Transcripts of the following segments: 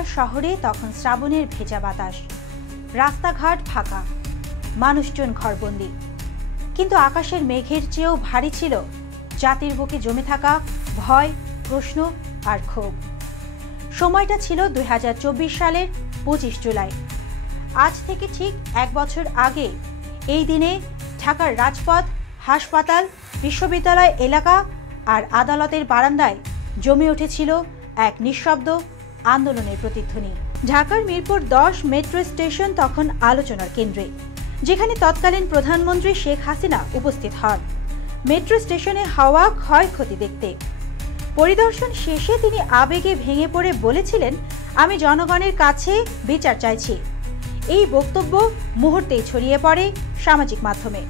ঢাকা শহরে তখন শ্রাবণের ভেজা বাতাস, রাস্তাঘাট ফাঁকা, মানুষজন ঘরবন্দি। কিন্তু আকাশের মেঘের চেয়েও ভারী ছিল জাতির বুকে জমে থাকা ভয়, প্রশ্ন আর ক্ষোভ। সময়টা ছিল 2024 সালের 25 জুলাই। আজ থেকে ঠিক 1 বছর আগে এই দিনে ঢাকার রাজপথ, হাসপাতাল, বিশ্ববিদ্যালয় এলাকা আর আদালতের বারান্দায় জমে উঠেছিল এক নিঃশব্দ আন্দোলনের প্রতিধ্বনি। ঢাকার মিরপুর 10 মেট্রো স্টেশন তখন আলোচনার কেন্দ্রে, যেখানে তৎকালীন প্রধানমন্ত্রী শেখ হাসিনা উপস্থিত হন মেট্রো স্টেশনে হওয়া ক্ষয়ক্ষতি দেখতে। পরিদর্শন শেষে তিনি আবেগে ভেঙে পড়ে বলেছিলেন, আমি জনগণের কাছে বিচার চাইছি। এই বক্তব্য মুহূর্তেই ছড়িয়ে পড়ে সামাজিক মাধ্যমে।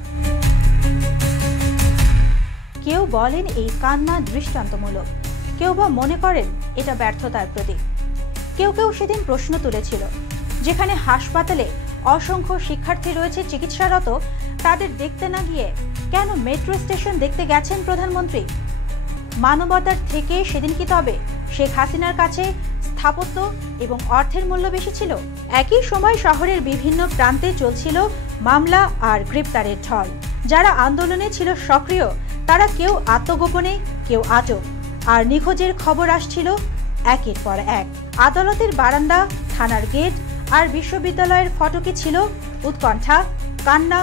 কেউ বলেন এই কান্না দৃষ্টান্তমূলক, কেউ বা মনে করেন এটা ব্যর্থতার প্রতীক। কেউ কেউ সেদিন প্রশ্ন তুলেছিল, যেখানে হাসপাতালে অসংখ্য শিক্ষার্থী রয়েছে চিকিৎসারত, তাদের দেখতে না গিয়ে কেন মেট্রো স্টেশন দেখতে গেছেন প্রধানমন্ত্রী? মানবতার থেকে সেদিন কি তবে শেখ হাসিনার কাছে স্থাপত্য এবং অর্থের মূল্য বেশি ছিল? একই সময় শহরের বিভিন্ন প্রান্তে চলছিল মামলা আর গ্রেপ্তারের ঢল। যারা আন্দোলনে ছিল সক্রিয়, তারা কেউ আত্মগোপনে, কেউ আটক, আর নিখোঁজের খবর আসছিল একের পর এক। আদালতের বারান্দা, থানার গেট আর বিশ্ববিদ্যালয়ের ফটকে ছিল উৎকণ্ঠা, কান্না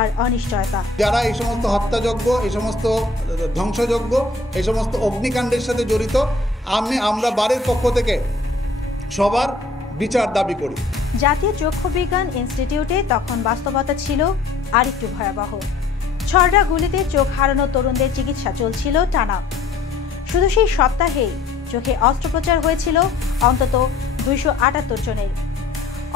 আর অনিশ্চয়তা। যারা এই সমস্ত হত্যাযজ্ঞ, এই সমস্ত ধ্বংসযজ্ঞ, এই সমস্ত অগ্নিকাণ্ডের সাথে জড়িত, আমরা বারের পক্ষ থেকে সবার বিচার দাবি করি। জাতীয় চক্ষু বিজ্ঞান ইনস্টিটিউটে তখন বাস্তবতা ছিল আরেকটু ভয়াবহ। ছড়া গুলিতে চোখ হারানো তরুণদের চিকিৎসা চলছিল টানা। শুধু সেই সপ্তাহেই চোখে অস্ত্রোপচার হয়েছিল অন্তত 278 জনের।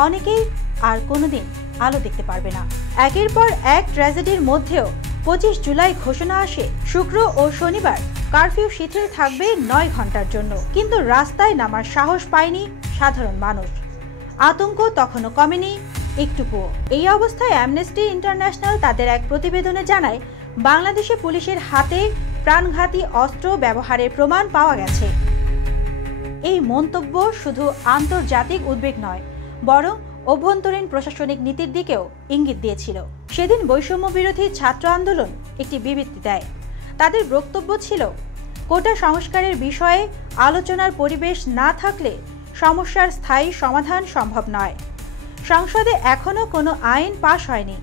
অনেকেই আর কোনোদিন আলো দেখতে পারবে না। একের পর এক ট্র্যাজেডির মধ্যেও 25 জুলাই ঘোষণা আসে, শুক্র ও শনিবার কারফিউ শিথিল থাকবে 9 ঘন্টার জন্য। কিন্তু রাস্তায় নামার সাহস পায়নি সাধারণ মানুষ। আতঙ্ক তখনও কমেনি একটুকুও। এই অবস্থায় অ্যামনেস্টি ইন্টারন্যাশনাল তাদের এক প্রতিবেদনে জানায়, বাংলাদেশে পুলিশের হাতে প্রাণঘাতী অস্ত্র ব্যবহারের প্রমাণ পাওয়া গেছে। এই মন্তব্য শুধু আন্তর্জাতিক উদ্বেগ নয়, বরং অভ্যন্তরীণ প্রশাসনিক নীতির দিকেও ইঙ্গিত দিয়েছিল। সেদিন বৈষম্য বিরোধী ছাত্র আন্দোলন একটি বিবৃতি দেয়। তাদের বক্তব্য ছিল, কোটা সংস্কারের বিষয়ে আলোচনার পরিবেশ না থাকলে সমস্যার স্থায়ী সমাধান সম্ভব নয়। সংসদে এখনও কোনো আইন পাশ হয়নি,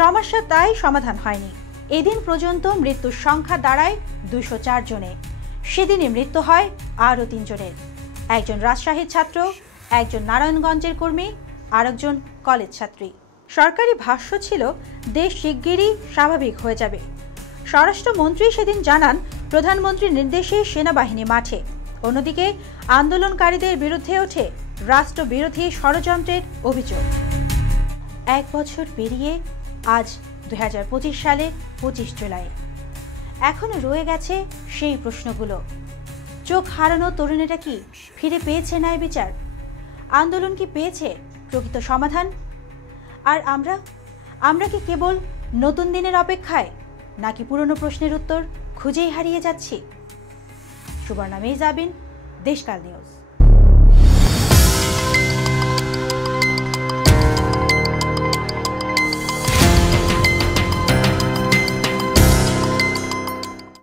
সমস্যা তাই সমাধান হয়নি। এদিন পর্যন্ত মৃত্যুর সংখ্যা দাঁড়ায় 204 জনে। সেদিনই মৃত্যু হয় আরও 3 জনের। একজন রাজশাহীর ছাত্র, একজন নারায়ণগঞ্জের কর্মী, আরেকজন কলেজ ছাত্রী। সরকারি ভাষ্য ছিল, দেশ শিগগিরই স্বাভাবিক হয়ে যাবে। স্বরাষ্ট্রমন্ত্রী সেদিন জানান, প্রধানমন্ত্রীর নির্দেশে সেনাবাহিনী মাঠে। অন্যদিকে আন্দোলনকারীদের বিরুদ্ধে ওঠে রাষ্ট্রবিরোধী ষড়যন্ত্রের অভিযোগ। 1 বছর পেরিয়ে আজ 2025 সালের 25 জুলাই। এখনো রয়ে গেছে সেই প্রশ্নগুলো। চোখ হারানো তরুণেরা কি ফিরে পেয়েছে ন্যায় বিচার? আন্দোলন কি পেয়েছে প্রকৃত সমাধান? আর আমরা কি কেবল নতুন দিনের অপেক্ষায়, নাকি পুরনো প্রশ্নের উত্তর খুঁজেই হারিয়ে যাচ্ছি? সুবর্ণা মেহজাবিন, দেশকাল নিউজ।